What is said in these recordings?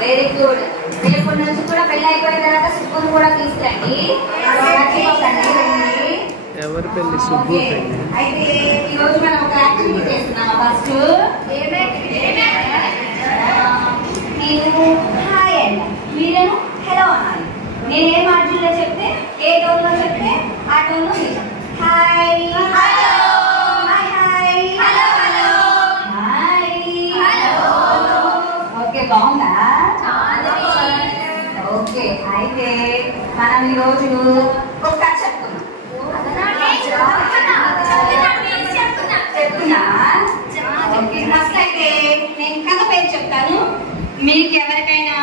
Very good. రేపు నుంచి కూడా పెళ్లి అయిపోయిన తర్వాత సుబ్బును కూడా తీసుకురండి. ఎవరి పెళ్లి? సుబ్బు పెళ్లి. అయితే ఈ రోజు మనం ఒక యాక్టివిటీ చేస్తున్నాం. ఫస్ట్ నేను హాయ్ అండి, మీరేమో హలో అనాలి. నేను ఏ మాటల్లో చెప్తే, ఏ టోన్లో చెప్తే ఆ టోన్లో మీరు hi hello, hi hi hello hello, hi hello. Okay, బాగుందా? ఓకే, అయితే మనం ఈరోజు ఒక కథ చెప్తున్నాం. చెప్తున్నా. ఓకే, ఫస్ట్ అయితే నేను కథ పేరు చెప్తాను. మీకు ఎవరికైనా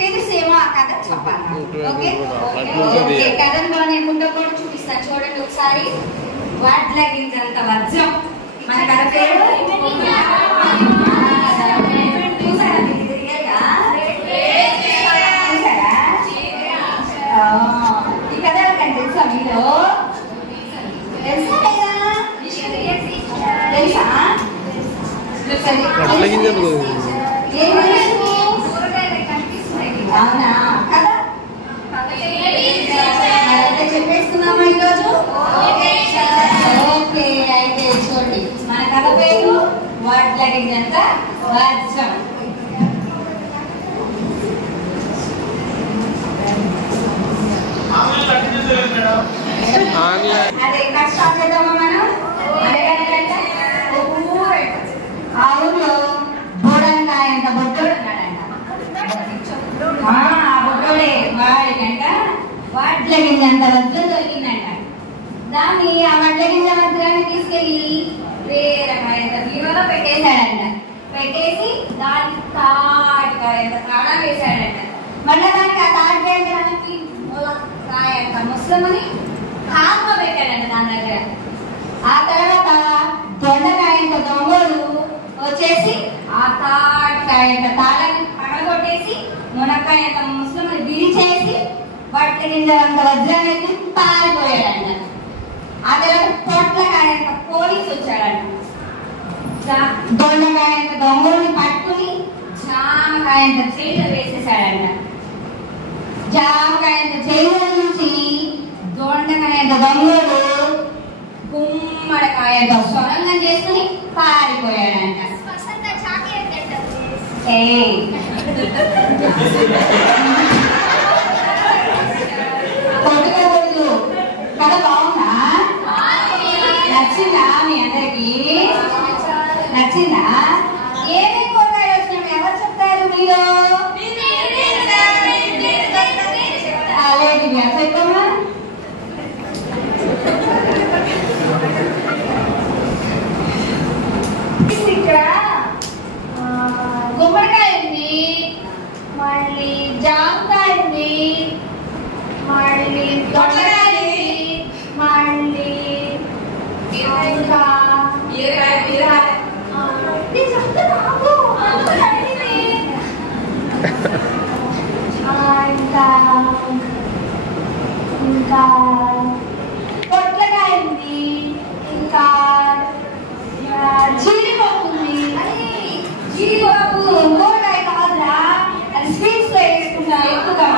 తెలిసేమో ఆ కథ చెప్పాలి. ఓకే ఓకే, కథలో నేను ముందు కూడా చూపిస్తాను. చూడండి ఒకసారి. వాట్ల గింజంత వజ్రం. మన కథ పేరు ఈ కథ ఎవరికైనా తెలుసా? మీలో తెలుసా లేదా? తెలుసా? అవునా? కదా చెప్పేసుకున్నామా ఈరోజు? ఓకే, అయితే చూడండి, మన కథ పేరు వాట్ల గింజంత వజ్రం. అదే కథ స్టార్ట్ చేద్దామా మనం? ఆ ఊర్లో బోడంకాయంత బొట్టోడు ఉన్నాడంట. ఆ బొట్టోడే వాడికంట వడ్ల గింజంత వజ్రం దొరికిందంట. దాన్ని ఆ వడ్ల గింజ వజ్రాన్ని తీసుకెళ్లి వేరకాయంత బీరువాలో పెట్టేశాడంట. పెట్టేసి దానికి తాటికాయంత కాడ వేశాడంట. మళ్ళీ దానికి ఆ తాటికాయంత కాయంత ముస్లింని కామ్మ పెట్టాడంట దాని దగ్గర. ఆ తర్వాత దొండకాయంత దొంగలు వచ్చేసి ఆ తాటికాయంత తాళని పడగొట్టేసి మునక్కాయంత ముస్లింని విరిచేసి వడ్ల గింజంత వజ్రాన్ని పారిపోయాడంట. ఆ తర్వాత పొట్లకాయంత పోలీసు వచ్చాడంట. దొండకాయంత దొంగల్ని పట్టుకుని జామకాయంత జైలు వేసేసాడంట. జామకాయంత జైలు నుంచి దొండకాయంత దొంగలు గుమ్మడికాయంత సొరంగం చేసుకుని పారిపోయాడంట. కొట్టుకోకూడదు. కథ బాగుందా? నచ్చిందా మీ అందరికి? నచ్చిందా? ఏమేమి కూరగాయలు వచ్చినాయి ఎవరు చెప్తారు? మీరు లేదు, చెప్పమ్మా. ఇక్కడ గుమ్మడికాయ ఉంది, మళ్ళీ జామకాయ ఉంది, మళ్ళీ దొండకాయ ఉంది, మళ్ళీ ఇంకా ఇంకా పొట్లకాయ ఉంది, ఇంకా జీడిపప్పు ఉంది. జీడిపప్పు కూరగాయ కాదురా, అది స్వీట్స్ లో వేసుకుంటా ఎక్కువగా.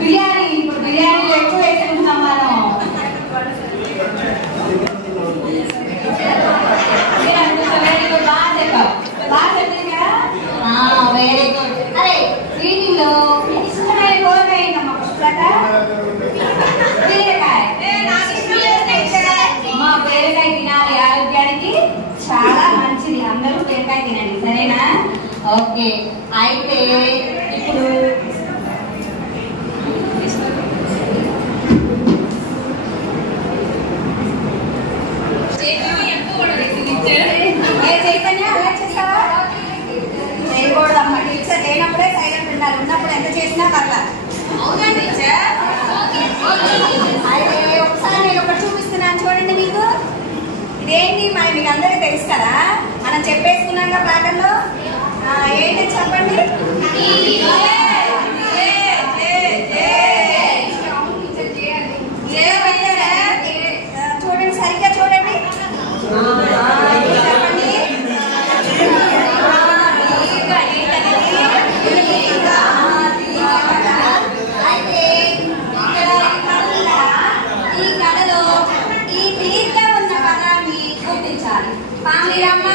బిర్యానీ, ఇప్పుడు బిర్యానీలో ఎక్కువ వేసుకుంటున్నాం మనం. బాగా చెప్పావు, బాగా చెప్పావు కదా. Very good. అరే వీటిలో ఇష్టమైన ఓకే అయితే ఇప్పుడు చైతన్య అలా చేస్తావా చేయకూడదమ్మా. టీచర్ లేనప్పుడే సైలెంట్ ఉండాలి, ఉన్నప్పుడు ఎంత చేసినా పర్లేదు. అవునా టీచర్? అయితే ఒకసారి నేను ఒకటి చూపిస్తున్నాను చూడండి. మీకు ఇదేంటి మరి మీకు అందరికీ తెలుసు కదా, మనం చెప్పేసుకున్నాక పాఠంలో ఏంటి చెప్పండి. చూడండి సరిగ్గా చూడండి. చెప్పండి. అయితే ఈ కథలో ఈ తీర్థ ఉన్న పదాన్ని గుర్తించాలి. పామిరమ్మ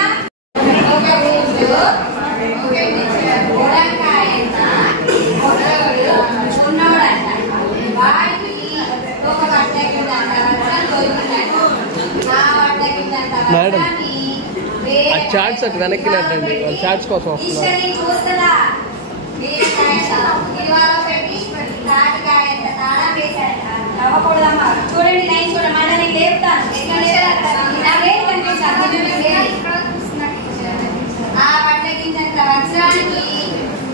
ఉన్నోడంట, వాడికి ఒక బట్ట కింద మేడం ఆ చార్ట్స్ అటు వెనక్కి నెట్టండి, వాళ్ళ చార్ట్స్ కోసం వస్తున్నారు. చూస్తుందా నవ్వకూడదమ్మా. చూడండి లైన్ చూడండి. మళ్ళీ నేను లేపుతాను. ఆ బట్ట కింద వజ్రానికి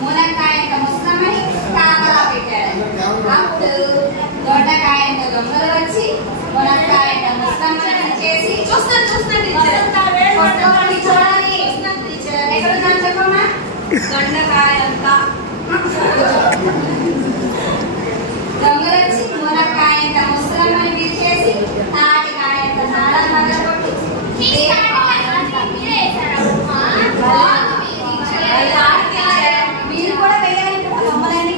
మునక్కాయంత ముసలమ్మని కాపలా పెట్టాడు. అప్పుడు దొడ్డకాయంత దొంగలు వచ్చి మునక్కాయంత ముసలమ్మని చేసి చూడండి చూడాలి. ఎక్కడున్నా చెప్పమ్మా. దొండకాయంత దొంగలు వచ్చి మునక్కాయంత ముసలమ్మని పిలిచేసి తాటికాయంత నాళం మొదలుకొట్టి మీరు కూడా వెళ్ళాలి కదా బొమ్మలని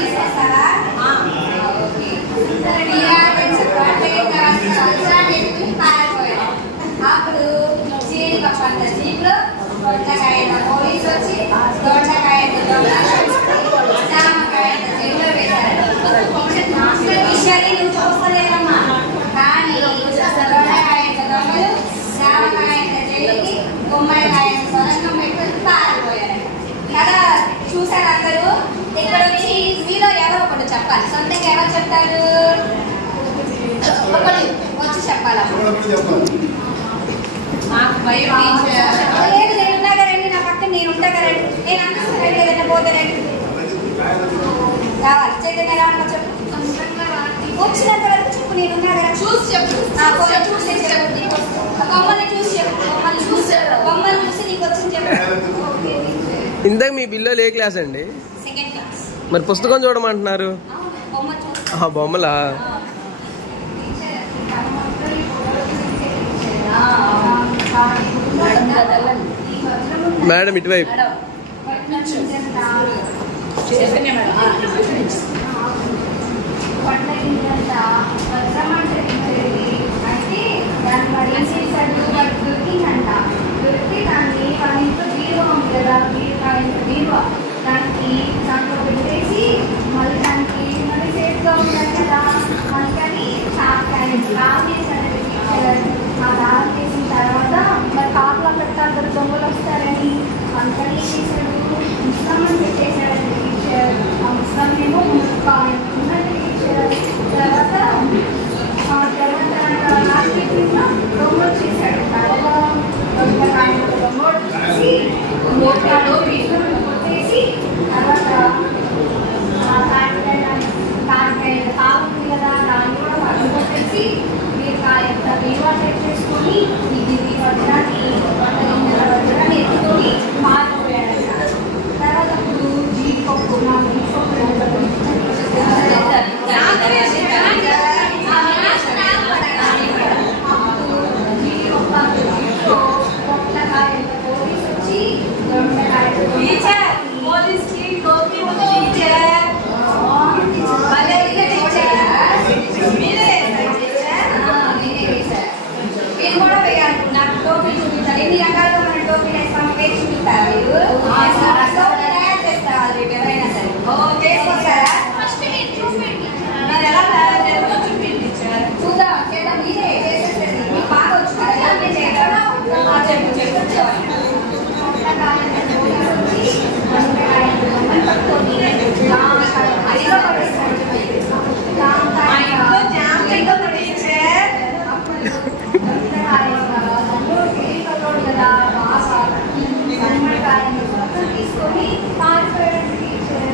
తీసుకొస్తారా? అప్పుడు జీడిపప్పు అంత జీప్లో దొండకాయంత పోలీసు వచ్చి దొండకాయంత జామకాయంత జైల్లో వేశారు. ఈశ్వరి నువ్వు చూస్తలేదమ్మా, కానీ దొండకాయంత దొంగలు జామకాయంత జైలుకి గుమ్మడికాయంత సొరంగం పెట్టుకుని పారిపోయారు కదా. చూసారు అందరూ. ఇక్కడ వచ్చి మీలో ఎవరు ఒకటి చెప్పాలి. సొంతంగా ఎవరు చెప్తారు? ఒకటి వచ్చి చెప్పాలి. లేదు నేను ఉన్నా కదండి, నా పక్కన నేను ఉంటా కదండి. నేను అనిపిస్తానండి ఏదైనా పోతానండి. రావాలి చైతన్య రావడం చెప్పు. వచ్చినంత వరకు చెప్పు. నేను ఉన్నా కదా చూసి చెప్పు. చూసి చెప్పు. బొమ్మల్ని చూసి చెప్పు. బొమ్మల్ని చూసి నీకు వచ్చింది చెప్పు. ఇందాక మీ పిల్లలు ఏ క్లాస్ అండి? Second class. మరి పుస్తకం చూడమంటున్నారు. బొమ్మలా? మేడం ఇటువైపు. అయితే దాని మరి ఏం చేశాడు, వాడు దొరికిందంట. దొరికి దాన్ని వాళ్ళ ఇంట్లో బీరువా ఉంది కదా, బీరువా దానికి దాంట్లో పెట్టేసి మళ్ళీ దానికి మళ్ళీ సేఫ్గా ఉండాలి కదా. అందుకని దారి చేశాడు. ఆ దారి చేసిన తర్వాత మరి కాపులా పెట్టాలి కదా దొంగలు వస్తారని. అందుకని ఏం చేశాడు, ముస్లమ్మని పెట్టేశాడండి టీచర్. ఆ ముస్లమ్మేమో ఉన్నది టీచర్. తర్వాత దొంగలు చేశాడు. దొంగకాయ దొంగలు చేసి కొట్టేసి తర్వాత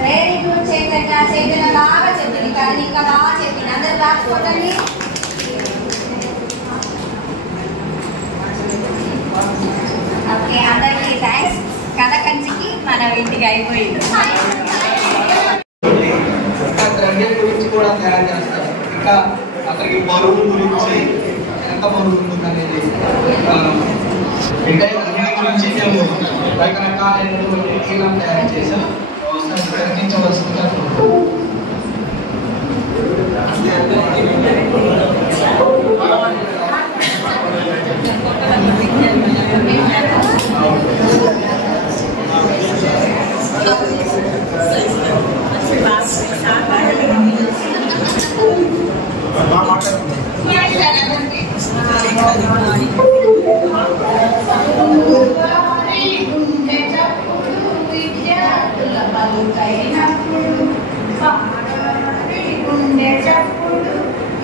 వెరీ గుడ్ చైతన్య. చైతన్య బాగా చెప్పింది కానీ ఇంకా బాగా చెప్పింది. అందరు రాసుకోండి. ఓకే, అందరికీ థ్యాంక్స్. కథ కంచికి మన ఇంటికి అయిపోయింది. ద్రవ్యం గురించి కూడా తయారు చేస్తారు. ఇంకా అతనికి బరువు గురించి ఎంత బరువు ఉంటుందనేది గురించి మేము రకరకాలైనటువంటి కీలం తయారు చేసాం. ప్రయత్నించవలసిందిగా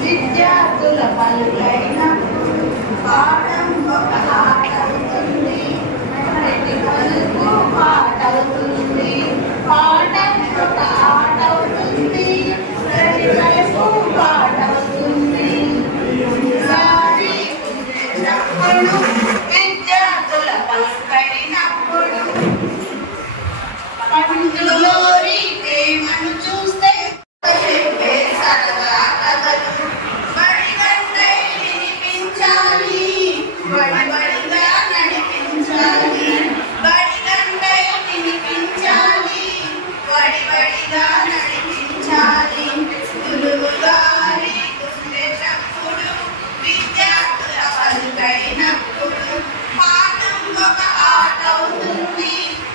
విద్యార్థుల పలుకైనప్పుడు పాఠం ఒక ఆటవుతుంది, ప్రతి పలుకు పాటవుతుంది. పాఠం ఒక ఆటవుతుంది, ప్రతి పలుకు పాటవుతుంది. విద్యార్థుల పలుకైనప్పుడు పండులోని ప్రేమను చూస్తే సరదా కథలు బడిగంటై వినిపించాలి, బడిబడిగా నడిపించాలి. బడిగంటై వినిపించాలి, బడిబడిగా నడిపించాలి. గురువుగారి గుండె చప్పుడు విద్యార్థుల పలుకైనప్పుడు పాఠం ఒక ఆటవుతుంది,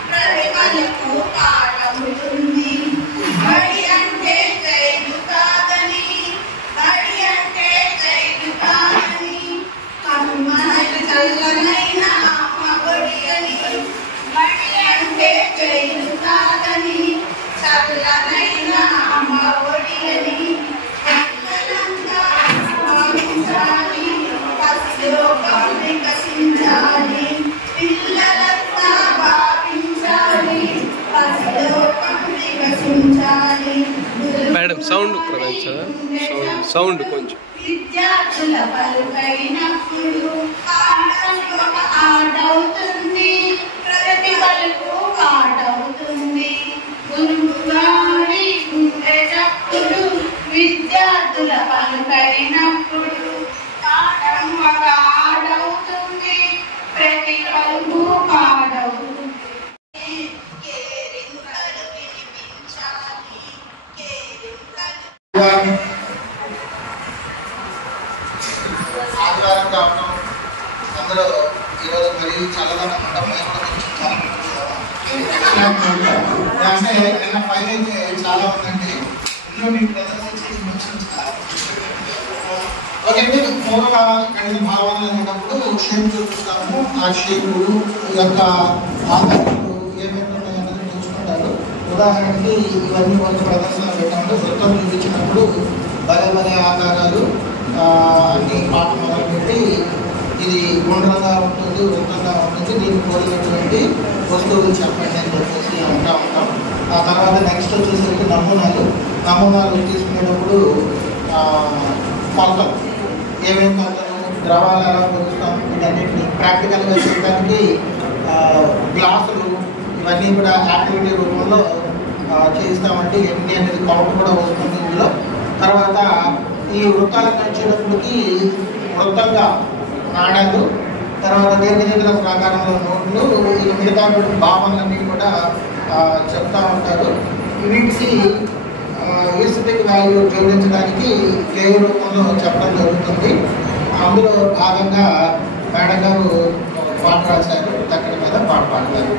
ప్రతి పలుకు పాటవుతుంది. బడి అంటే జైలు కాదని, బడి అంటే జైలు కాదని, మనకు చల్లనైన మగడి అని. బడి అంటే జైలు కాదని, చల్లనైన మగడి అని. పిల్లలంతా భావించాలి, పసిలోకం వికసించాలి. పిల్లలంతా భావించాలి, పసిలోకం వికసించాలి. మేడం సౌండ్ సౌండ్ కొంచెం. విద్యార్థుల పలుకైనప్పుడు పాఠం ఒక ఆటవుతుంది, ప్రతి పలుకు పాటవుతుంది. గురువుగారి గుండె చప్పుడు విద్యార్థుల పలుకైనప్పుడు పాఠం ఒక ఆటవుతుంది, ప్రతి పలుకు పాటవుతుంది. ఆదివారం కావడం అందులో ఈరోజు మరి చల్లదనం ఉండడం అంటే నిన్న పైన అయితే చాలా ఉందండి. ఇందులో మీకు ప్రదర్శించి ఓకే, పూర్వ గణిత భావనలు అనేటప్పుడు షేప్ చూపిస్తాము. ఆ షేపులు యొక్క ఆకారాలు ఏమేమి ఉన్నాయన్నది చూసుకుంటారు. ఉదాహరణకి ఇవన్నీ కొంచెం ప్రదర్శన పెట్టినప్పుడు వృత్తం చూపించినప్పుడు భలే భలే ఆకారాలు అన్ని పాట మొదలుపెట్టి ఇది గుండ్రంగా ఉంటుంది, వృత్తంగా ఉంటుంది, దీన్ని కోరినటువంటి వస్తువులు చెప్పండి అని చెప్పేసి అంటూ ఉంటాం. ఆ తర్వాత నెక్స్ట్ వచ్చేసరికి నమూనాలు తీసుకునేటప్పుడు కొలతలు ఏమేమి కొలతలు, ద్రవాలు ఎలా పొందుతాం, వీటన్నిటిని ప్రాక్టికల్గా చేయడానికి గ్లాసులు ఇవన్నీ కూడా యాక్టివిటీ రూపంలో చేయిస్తామంటే ఎన్ని అనేది కౌంట్ కూడా వస్తుంది ఇందులో. తర్వాత ఈ వృత్తాలకు వచ్చేటప్పటికి వృత్తంగా నాణ్యాలు, తర్వాత దీర్ఘచతుర ప్రకారంలో నోట్లు, ఈ మిగతా భావనలన్నీ కూడా చెప్తా ఉంటారు. వీటికి ఈస్టిక్ వాల్యూ జోడించడానికి కేవ్ రూపంలో చెప్పడం జరుగుతుంది. అందులో భాగంగా మేడం గారు పాట రాశారు, అక్కడ మీద పాట పాడతారు.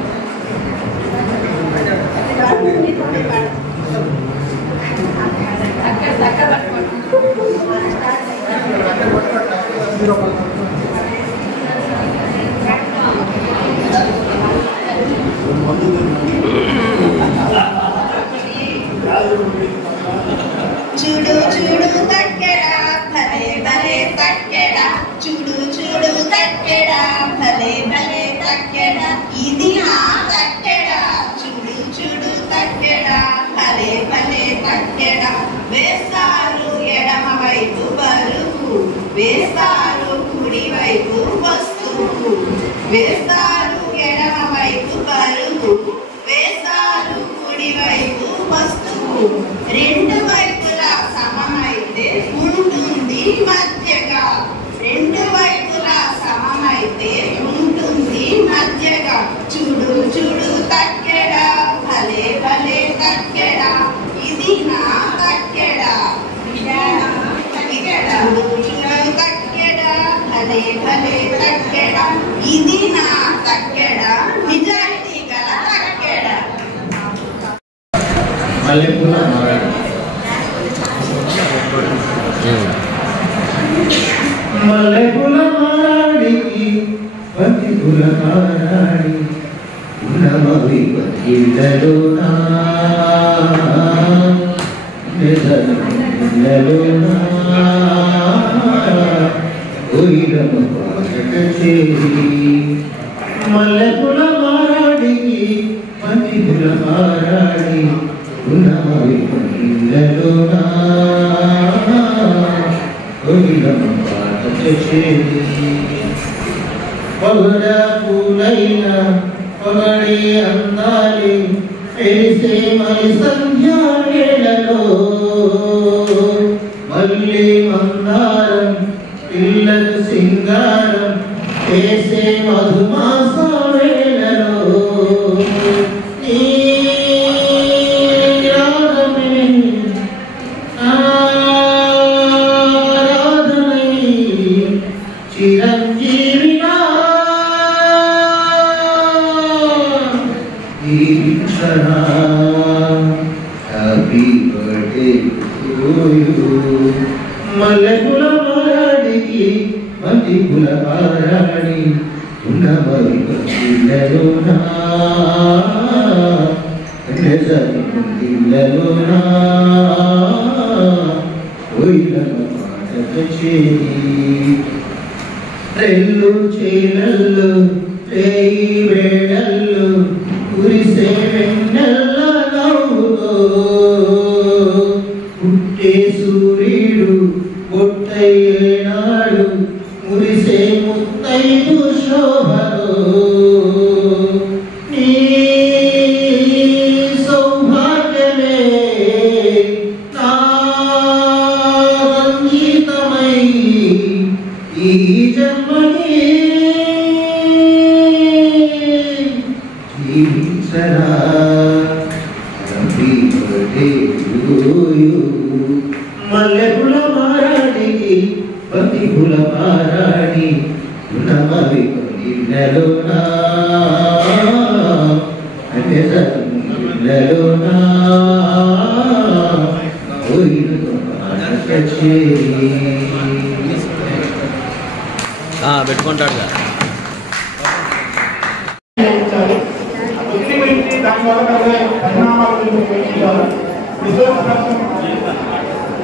రెండు వైపులా సమమైతే ఉంటుంది మధ్యగా. రెండు వైపులా సమమైతే ఉంటుంది మధ్యగా. చూడు చూడు తక్కెడ, భలే భలే తక్కెడ, ఇది నా తక్కెడ. చూడు చూడు తక్కెడ, భలే భలే తక్కెడ, ఇది నా తక్కెడ, నిజాయితీ గల తక్కెడ. మల్లెపూల మారాడి మల్లెపూల మారాడికి బంతిపూల మారాడి ఉన్నమవి ఇళ్ళలోనా ఇళ్ళలోనా మల్లెపూల మారాడికి బంతిపూల మారాడి ఉన్నమవి ఇళ్ళలోనా పగడ పూలైన పగడే అందాలి వేసే మరి సంధ్యా వేళలో మళ్ళీ మందారం పిల్లలు సింగారం వేసే మధుమాస వేళలో చిరంజీవిగా హ్యాపీ బర్త్డే మల్లెపూల మారాడికి బంతిపూల మారాడి ఉన్నమవి ఇళ్ళలోనా ఇళ్ళలోనా రెల్లు చేలల్లు రేయి వేళల్లు కురిసే వెన్నెల్ల నవ్వుతో పుట్టే సూర్యుడు పొట్టయ్యేనాడు మురిసే ముత్తైదు శోభతో నీ సౌభాగ్యమే నా సంగీతమై ఈ జన్మని జీవించరా. Happy birthday to you. మల్లెపూల మారాడికి బంతిపూల మారాడి ఉన్నమవి ఇళ్ళలోనా ఇళ్ళలోనా పెట్టుకుంటాడు దానివల్ల కలిగే పరిణామాల గురించి చర్చించాలి. రిసోర్స్ పర్సన్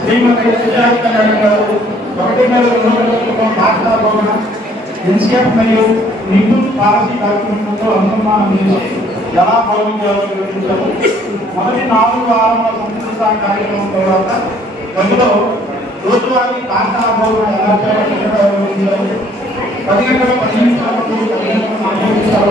శ్రీమతి సుజాత మేడం గారు 1/2 భాషా బోధన ఎన్సీఎఫ్ మరియు నిపుణ్ పాలసీ కార్యక్రమంతో అనుసంధానం చేసి ఎలా బోధించాలో వివరించారు. మొదటి 4 వారాల సంస్కృత కార్యక్రమం తర్వాత గదిలో రోజువారీ భాషా బోధన ఎలా చేయాలో వివరించారు. 10 గంటల 15 నిమిషాల నుండి 15 నిమిషాల